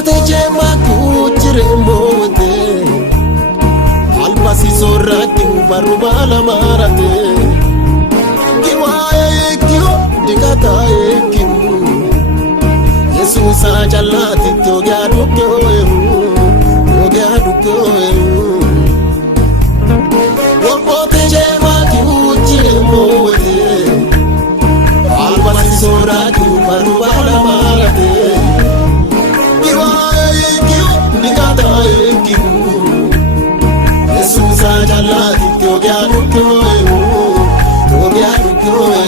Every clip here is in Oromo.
Wopote jema kujire mote Albasi sorati ubarubala marate Kiwae kiyo dikatae kiyo Yesu sa jalati togya dukoe Togya dukoe Wopote jema kujire mote Albasi sorati ubarubala marate Yesusa jalati togya dukoe Togya dukoe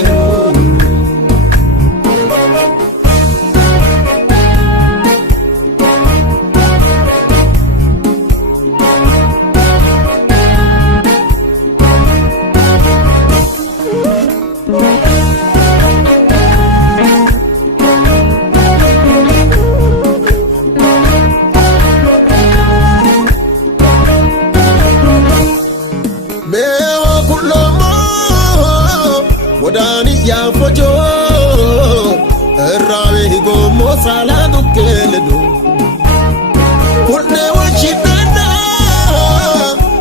Wadani ya fojo Rawe higo mosala dukeledo Pulne wachidana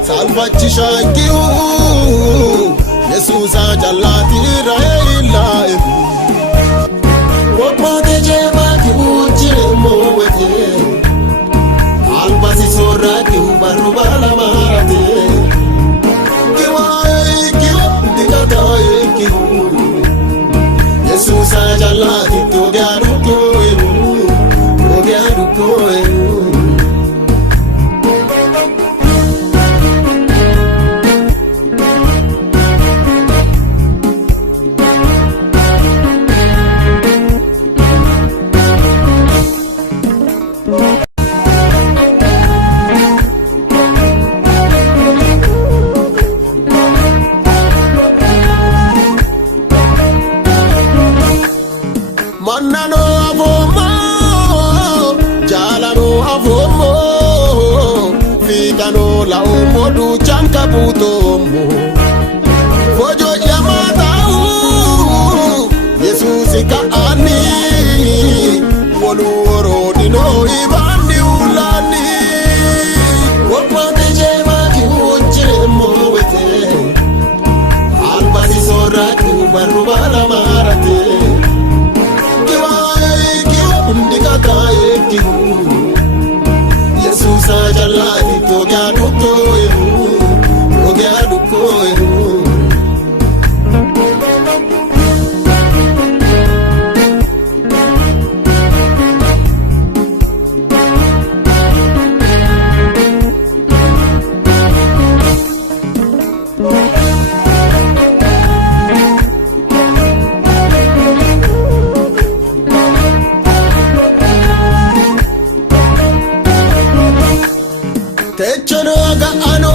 Salva chishakiu Yesusa jalati raila ebu Wopote jema kiujire mowete Albasi sorati ubarubala marate Yesusa jalati togya dukoe Togya dukoe Manano avomo, jalano avomo, fitano la omodu chanka butomo. Fojo yamata Yesusi ka ani, wolu oro dino ibandi ulani. Wopote jema ki ujire mowete, albasi sorati ubarubala marate. Yesusa jalati togya dukoe Togya dukoe Techono ga ano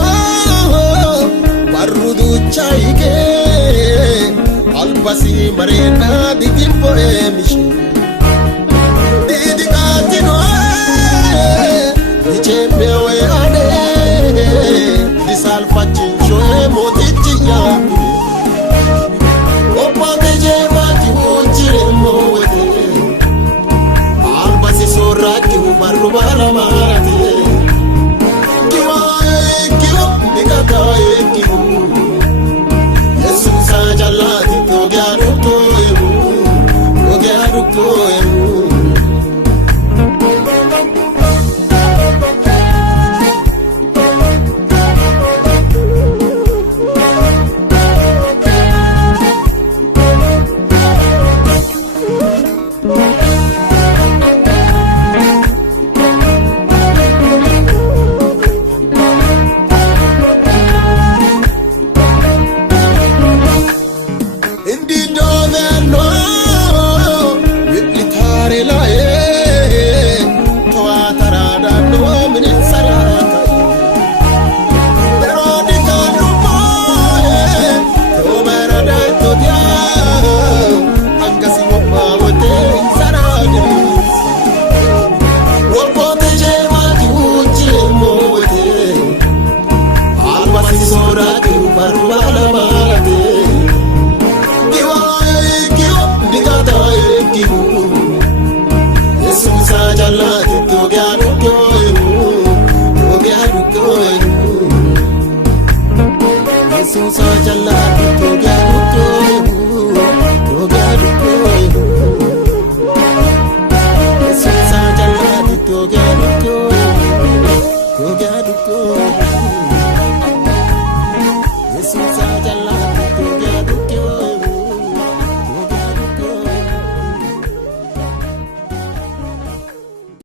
Barudu chaige Albasi marena di timpo emishi Didi katino Di chembewe ade Di salfa chincho moti ya Wopote jema ki ujire mowete Albasi sorati ubarubala marate Yesusa jalati togya dukoe Togya dukoe jallati toga dutto toga